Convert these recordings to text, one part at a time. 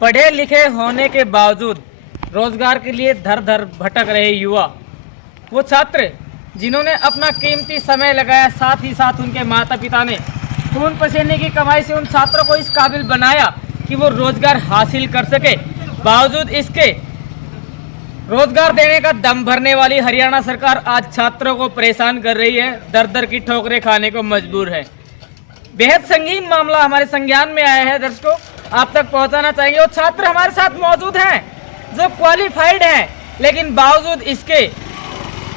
पढ़े लिखे होने के बावजूद रोजगार के लिए धर धर भटक रहे युवा, वो छात्र जिन्होंने अपना कीमती समय लगाया, साथ ही साथ उनके माता पिता ने खून पसीने की कमाई से उन छात्रों को इस काबिल बनाया कि वो रोजगार हासिल कर सके, बावजूद इसके रोजगार देने का दम भरने वाली हरियाणा सरकार आज छात्रों को परेशान कर रही है, दर दर की ठोकरें खाने को मजबूर है। बेहद संगीन मामला हमारे संज्ञान में आया है, दर्शकों आप तक पहुंचाना चाहेंगे। वो छात्र हमारे साथ मौजूद हैं जो क्वालिफाइड हैं, लेकिन बावजूद इसके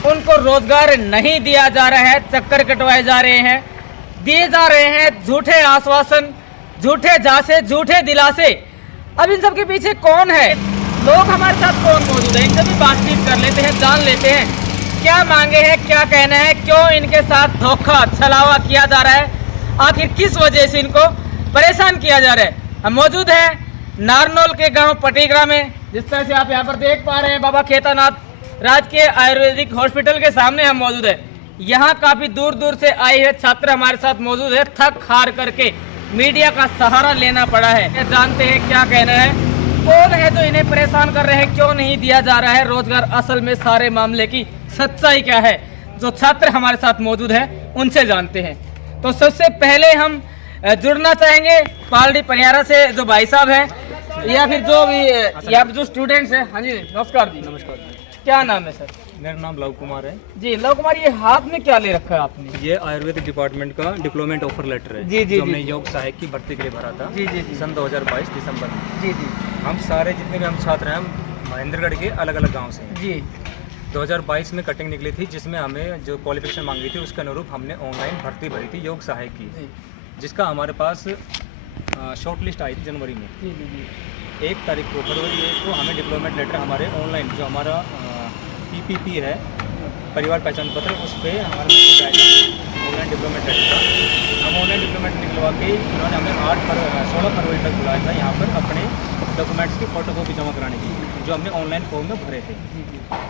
उनको रोजगार नहीं दिया जा रहा है, चक्कर कटवाए जा रहे हैं, दिए जा रहे हैं झूठे आश्वासन, झूठे झांसे, झूठे दिलासे। अब इन सब के पीछे कौन है, लोग हमारे साथ कौन मौजूद है, इनसे भी बातचीत कर लेते हैं, जान लेते हैं क्या मांगे हैं, क्या कहना है, क्यों इनके साथ धोखा छलावा किया जा रहा है, आखिर किस वजह से इनको परेशान किया जा रहा है। हम मौजूद हैं नारनौल के गांव पटीगरा में, जिस तरह से आप यहां पर देख पा रहे हैं बाबा खेतानाथ राजकीय आयुर्वेदिक हॉस्पिटल के सामने हम मौजूद है। यहां काफी दूर दूर से आए हुए छात्र हमारे साथ मौजूद है, थक हार करके मीडिया का सहारा लेना पड़ा है। जानते हैं क्या कहना है, कौन है जो इन्हें परेशान कर रहे हैं, क्यों नहीं दिया जा रहा है रोजगार, असल में सारे मामले की सच्चाई क्या है। जो छात्र हमारे साथ मौजूद है उनसे जानते हैं। तो सबसे पहले हम जुड़ना चाहेंगे पालड़ी पनियारा से जो भाई साहब हैं, या फिर जो भी यहाँ पर जो स्टूडेंट्स हैं। हाँ जी नमस्कार जी। नमस्कार। क्या नाम है सर? मेरा नाम लव कुमार है जी लव कुमार, ये हाथ में क्या ले रखा है आपने? ये आयुर्वेदिक डिपार्टमेंट का डिप्लोमेंट ऑफर लेटर है जी, जी, जो हमने जी। योग सहायक की भर्ती के लिए भरा था जी जी जी सन 2022 दिसंबर में। जी जी हम सारे जितने भी हम छात्र हैं हम महेंद्रगढ़ के अलग अलग गांव से हैं। जी 2022 में कटिंग निकली थी, जिसमें हमें जो क्वालिफिकेशन मांगी थी उसके अनुरूप हमने ऑनलाइन भर्ती भरी थी योग सहायक की, जी जिसका हमारे पास शॉर्ट लिस्ट आई थी जनवरी में। जी जी 1 तारीख को फरवरी 1 को हमें डिप्लोमेंट लेटर हमारे ऑनलाइन जो हमारा PPP है परिवार पहचान पत्र, उस पर हमारा मैसेज आया था ऑनलाइन डिप्लोमेंट लेटर का। हम ऑनलाइन डिप्लोमेंट निकलवा के उन्होंने हमें 16 फरवरी तक बुलाया था यहाँ पर अपने डॉक्यूमेंट्स की फ़ोटोकॉपी जमा कराने की, जो हमने ऑनलाइन फॉर्म में भरे थे।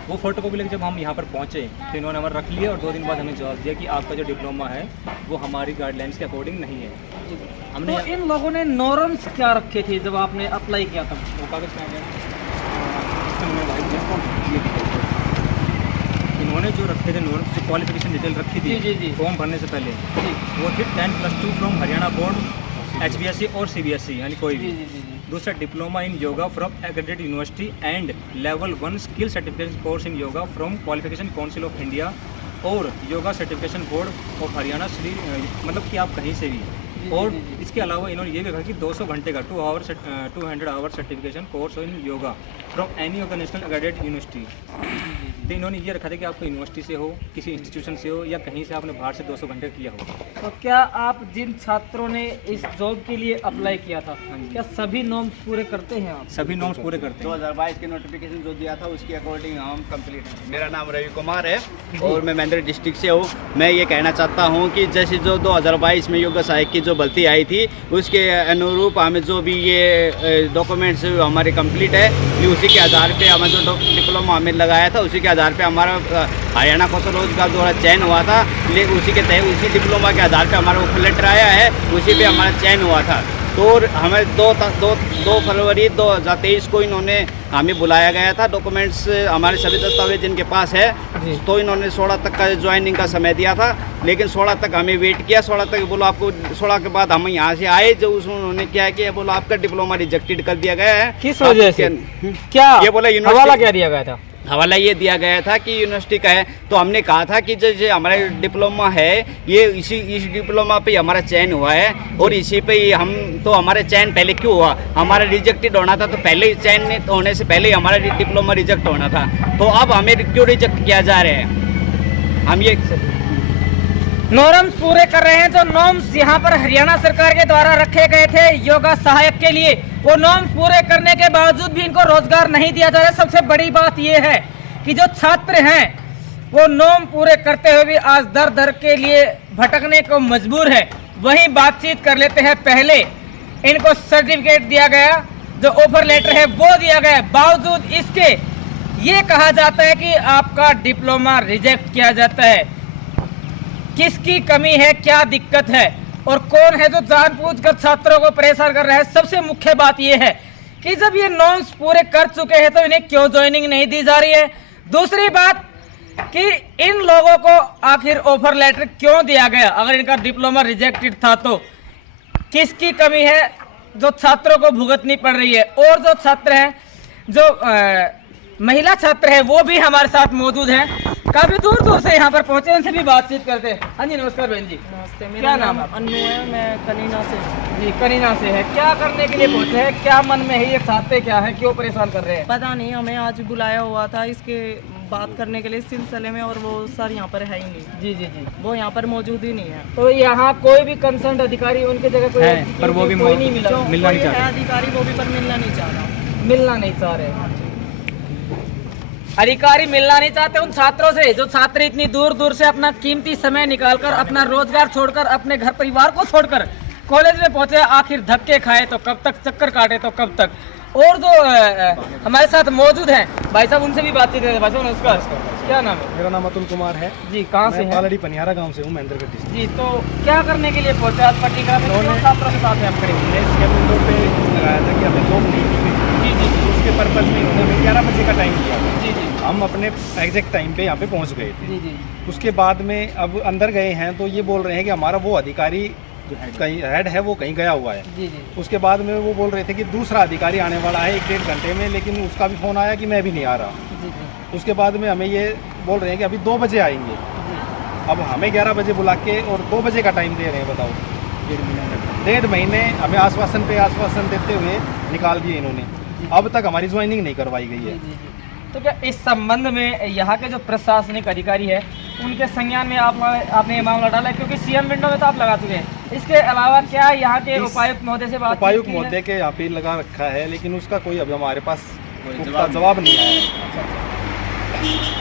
वो फ़ोटोकॉपी लेकर जब हम यहाँ पर पहुँचे तो इन्होंने हमारा रख लिया और 2 दिन बाद हमें जवाब दिया कि आपका जो डिप्लोमा है वो हमारी गाइडलाइंस के अकॉर्डिंग नहीं है। हमने तो इन लोगों ने नॉर्म्स क्या रखे थे जब आपने अप्लाई किया था? वो कागज़ में इन्होंने जो रखे थे नॉर्म्स, जो क्वालिफिकेशन डिटेल रखी जी, जी, जी। थी फॉर्म भरने से पहले, जी वो थी 10+2 फ्रॉम हरियाणा बोर्ड, HBSC और CBSE यानी कोई जी भी। जी जी दूसरा diploma in yoga from accredited university and level 1 skill certification course in yoga from qualification council of India और yoga certification board of Haryana Shri, मतलब कि आप कहीं से भी। और इसके अलावा इन्होंने ये भी कहा कि 200 घंटे का 200 hour certification course in yoga from any of the national accredited university. तो इन्होंने ये रखा था कि आपको यूनिवर्सिटी से हो, किसी इंस्टीट्यूशन से हो, या कहीं से आपने बाहर से 200 घंटे किया हो। तो क्या आप जिन छात्रों ने इस जॉब के लिए अप्लाई किया था, क्या सभी नॉर्म्स पूरे करते हैं आप? सभी नॉर्म्स पूरे करते हैं। 2022 के नोटिफिकेशन जो दिया था उसके अकॉर्डिंग हम कंप्लीट हैं। मेरा नाम रवि कुमार है और मैं महेंद्र डिस्ट्रिक्ट से हूँ। मैं ये कहना चाहता हूँ कि जैसे जो 2022 में योग सहायक की जो भर्ती आई थी उसके अनुरूप हमें जो भी ये डॉक्यूमेंट्स हमारे कंप्लीट है, ये उसी के आधार पे हमें जो डिप्लोमा हमें लगाया था उसी के आधार पे हमारा हरियाणा कौशल रोजगार द्वारा चयन हुआ था। लेकिन उसी के तहत उसी डिप्लोमा के आधार पे हमारा वो लेटर आया है, उसी पे हमारा चयन हुआ था। तो हमें 2 फरवरी 2023 को इन्होंने हमें बुलाया गया था। डॉक्यूमेंट्स हमारे सभी दस्तावेज इनके पास है, तो इन्होंने 16 तक का ज्वाइनिंग का समय दिया था, लेकिन 16 तक हमें वेट किया। 16 तक बोलो आपको 16 के बाद हम यहाँ से आए, जो उन्होंने क्या किया, बोला आपका डिप्लोमा रिजेक्टेड कर दिया गया है। किस वजह से? क्या ये बोला हवाला क्या दिया गया था? हवाला ये दिया गया था कि यूनिवर्सिटी का है। तो हमने कहा था कि जैसे हमारा डिप्लोमा है ये इस डिप्लोमा पे हमारा चयन हुआ है और इसी पे ही हम, तो हमारा चयन पहले क्यों हुआ? हमारा रिजेक्टेड होना था, तो पहले चयन होने से पहले ही हमारा डिप्लोमा रिजेक्ट होना था। तो अब हमें क्यों रिजेक्ट किया जा रहा है? हम ये नॉर्म्स पूरे कर रहे हैं। जो नॉर्म्स यहाँ पर हरियाणा सरकार के द्वारा रखे गए थे योगा सहायक के लिए, वो नॉर्म्स पूरे करने के बावजूद भी इनको रोजगार नहीं दिया जा रहा है। सबसे बड़ी बात यह है कि जो छात्र हैं वो नॉर्म पूरे करते हुए भी आज दर दर के लिए भटकने को मजबूर है। वहीं बातचीत कर लेते हैं। पहले इनको सर्टिफिकेट दिया गया, जो ऑफर लेटर है वो दिया गया, बावजूद इसके ये कहा जाता है कि आपका डिप्लोमा रिजेक्ट किया जाता है। किसकी कमी है, क्या दिक्कत है और कौन है जो जानबूझकर छात्रों को परेशान कर रहा है? सबसे मुख्य बात यह है कि जब ये नॉर्म्स पूरे कर चुके हैं तो इन्हें क्यों ज्वाइनिंग नहीं दी जा रही है। दूसरी बात कि इन लोगों को आखिर ऑफर लेटर क्यों दिया गया, अगर इनका डिप्लोमा रिजेक्टेड था तो किसकी कमी है जो छात्रों को भुगतनी पड़ रही है। और जो छात्र हैं, जो महिला छात्र है, वो भी हमारे साथ मौजूद हैं, काफी दूर दूर से यहाँ पर पहुंचे, उनसे भी बातचीत करते हैं। हाँ जी, नमस्कार बहन जी। नमस्ते, क्या मेरा नाम नाम है? अनु है, मैं कनीना से। जी, कनीना से है। क्या करने के लिए पहुंचे हैं, क्या मन में है, ये चाहते क्या है, क्यों परेशान कर रहे हैं? पता नहीं, हमें आज बुलाया हुआ था इसके बात करने के लिए इस सिलसिले में, और वो सर यहाँ पर है ही नहीं। जी जी जी। वो यहाँ पर मौजूद ही नहीं है। तो यहाँ कोई भी कंसर्न अधिकारी उनके जगह कोई है, पर वो भी कोई नहीं मिला, जो मिलना कोई नहीं चाह है रहे। अधिकारी, वो भी पर मिलना नहीं चाह रहा। मिलना नहीं चाह रहे, अधिकारी मिलना नहीं चाहते उन छात्रों से, जो छात्र इतनी दूर दूर से अपना कीमती समय निकालकर, अपना रोजगार छोड़कर, अपने घर परिवार को छोड़कर कॉलेज में पहुंचे। आखिर धक्के खाए तो कब तक, चक्कर काटे तो कब तक। और जो हमारे साथ मौजूद हैं भाई साहब, उनसे भी बातचीत करें। भाई साहब नमस्कार, क्या नाम है? मेरा नाम अतुल कुमार है जी, कहाँ से मैं हैं? पालड़ी पनियारा गांव से हूँ, महेंद्रगढ़ डिस्ट्रिक्ट। जी, तो क्या करने के लिए पहुंचे आज पट्टीकरण में, क्यों छात्रों के साथ हैं आप खड़े? मैंने इस कैबिन पे लगाया था कि हमें जॉब नहीं मिली, जी जी जी उसके पर्पज में इन्होंने हमें 11 बजे का टाइम दिया। जी जी हम अपने एग्जैक्ट टाइम पे यहाँ पे पहुँच गए थे। जी जी उसके बाद में अब अंदर गए हैं तो ये बोल रहे हैं कि हमारा वो अधिकारी कहीं हेड है, वो कहीं गया हुआ है। जी जी उसके बाद में वो बोल रहे थे कि दूसरा अधिकारी आने वाला है 1-1.5 घंटे में, लेकिन उसका भी फ़ोन आया कि मैं भी नहीं आ रहा। जी जी उसके बाद में हमें ये बोल रहे हैं कि अभी 2 बजे आएंगे। अब हमें 11 बजे बुला के और 2 बजे का टाइम दे रहे हैं, बताओ। 1.5 महीने हमें आश्वासन पे आश्वासन देते हुए निकाल दिए इन्होंने। अब तक हमारी ज्वाइनिंग नहीं करवाई गई है। जी। तो क्या इस संबंध में यहाँ के जो प्रशासनिक अधिकारी है उनके संज्ञान में आपने ये मामला डाला है? क्योंकि सीएम विंडो में तो आप लगा चुके हैं, इसके अलावा क्या यहाँ के इस उपायुक्त महोदय से बात उपायुक्त की है? महोदय के यहाँ पे लगा रखा है, लेकिन उसका कोई अभी हमारे पास पुख्ता जवाब नहीं आया है।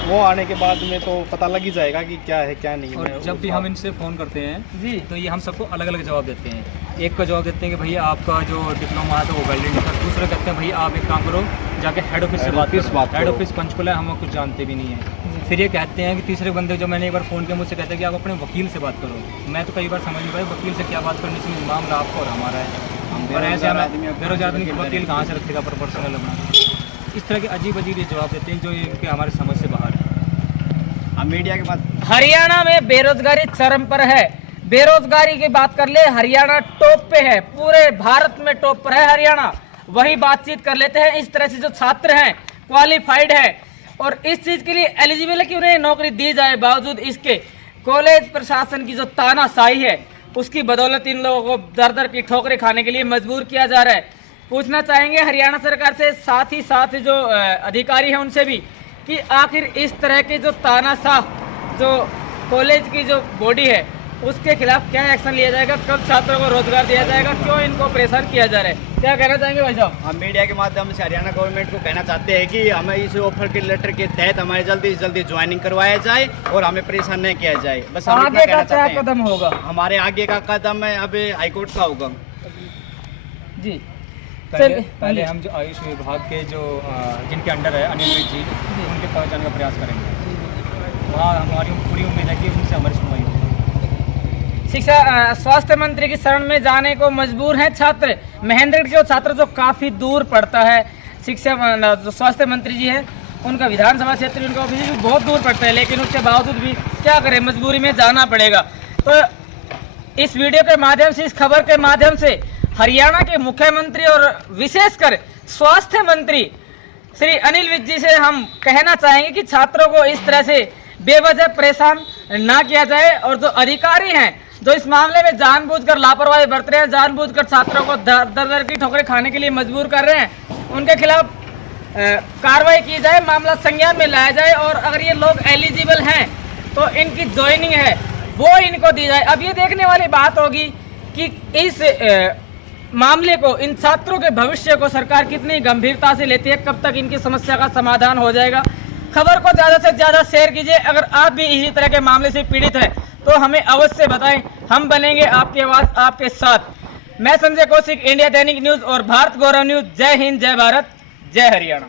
वो आने के बाद में तो पता लग ही जाएगा कि क्या है क्या नहीं है। और जब भी हम इनसे फ़ोन करते हैं जी तो ये हम सबको अलग अलग जवाब देते हैं। एक का जवाब देते हैं कि भैया आपका जो डिप्लोमा है तो वो वैलिड नहीं था। दूसरा कहते हैं भैया आप एक काम करो, जाके हेड ऑफिस से बात करो। हेड ऑफिस पंचकुला है, हम कुछ जानते भी नहीं है। फिर ये कहते हैं कि तीसरे बंदे, जो मैंने एक बार फ़ोन किया, मुझसे कहते हैं कि आप अपने वकील से बात करो। मैं तो कई बार समझ नहीं पाया वकील से क्या बात करनी चाहिए, मामला आपका और हमारा है। और ऐसे हमें बेरोजगार आदमी को वकील कहाँ से रखेगा प्रोपोर्शनल अपना। इस तरह के अजीब अजीब ये जवाब देते हैं जो इनके हमारे समझ से बाहर है। हम मीडिया के बाद हरियाणा में बेरोजगारी चरम पर है। बेरोजगारी की बात कर ले, हरियाणा टॉप पे है, पूरे भारत में टॉप पर है हरियाणा। वही बातचीत कर लेते हैं। इस तरह से जो छात्र हैं क्वालिफाइड है और इस चीज के लिए एलिजिबल है कि उन्हें नौकरी दी जाए, बावजूद इसके कॉलेज प्रशासन की जो तानाशाही है उसकी बदौलत इन लोगों को दर दर की ठोकरें खाने के लिए मजबूर किया जा रहा है। पूछना चाहेंगे हरियाणा सरकार से, साथ ही साथ जो अधिकारी हैं उनसे भी, कि आखिर इस तरह के जो तानाशाह जो कॉलेज की जो बॉडी है उसके खिलाफ क्या एक्शन लिया जाएगा, कब छात्रों को रोजगार दिया जाएगा, क्यों इनको परेशान किया जा रहा है। क्या कहना चाहेंगे भाई साहब? हम मीडिया के माध्यम से हरियाणा गवर्नमेंट को कहना चाहते हैं कि हमें इस ऑफर के लेटर के तहत हमारे जल्दी से जल्दी ज्वाइनिंग करवाया जाए और हमें परेशान नहीं किया जाए। बस हम इतना आगे का कहना क्या चाहते हैं। कदम होगा? हमारे आगे का कदम है अभी हाईकोर्ट का होगा। जी पहले हम जो आयुष विभाग के जो जिनके अंडर है अनिल विज जी, उनके पास जाने का प्रयास करेंगे। वहाँ हमारी पूरी उम्मीद है कि उनसे हमारी सुनवाई होगी। शिक्षा स्वास्थ्य मंत्री की शरण में जाने को मजबूर हैं छात्र। महेंद्रगढ़ के वो छात्र जो काफ़ी दूर पड़ता है, शिक्षा जो स्वास्थ्य मंत्री जी हैं उनका विधानसभा क्षेत्र, उनका ऑफिस भी बहुत दूर पड़ता है, लेकिन उसके बावजूद भी क्या करें, मजबूरी में जाना पड़ेगा। तो इस वीडियो के माध्यम से, इस खबर के माध्यम से हरियाणा के मुख्यमंत्री और विशेषकर स्वास्थ्य मंत्री श्री अनिल विज जी से हम कहना चाहेंगे कि छात्रों को इस तरह से बेवजह परेशान ना किया जाए, और जो अधिकारी हैं जो इस मामले में जानबूझकर लापरवाही बरत रहे हैं, जानबूझकर छात्रों को दर दर की ठोकरें खाने के लिए मजबूर कर रहे हैं, उनके खिलाफ कार्रवाई की जाए, मामला संज्ञान में लाया जाए, और अगर ये लोग एलिजिबल हैं तो इनकी ज्वाइनिंग है वो इनको दी जाए। अब ये देखने वाली बात होगी कि इस मामले को, इन छात्रों के भविष्य को सरकार कितनी गंभीरता से लेती है, कब तक इनकी समस्या का समाधान हो जाएगा। खबर को ज़्यादा से ज़्यादा शेयर कीजिए। अगर आप भी इसी तरह के मामले से पीड़ित हैं तो हमें अवश्य बताएं, हम बनेंगे आपकी आवाज़ आपके साथ। मैं संजय कौशिक, इंडिया दैनिक न्यूज़ और भारत गौरव न्यूज़। जय हिंद, जय भारत, जय हरियाणा।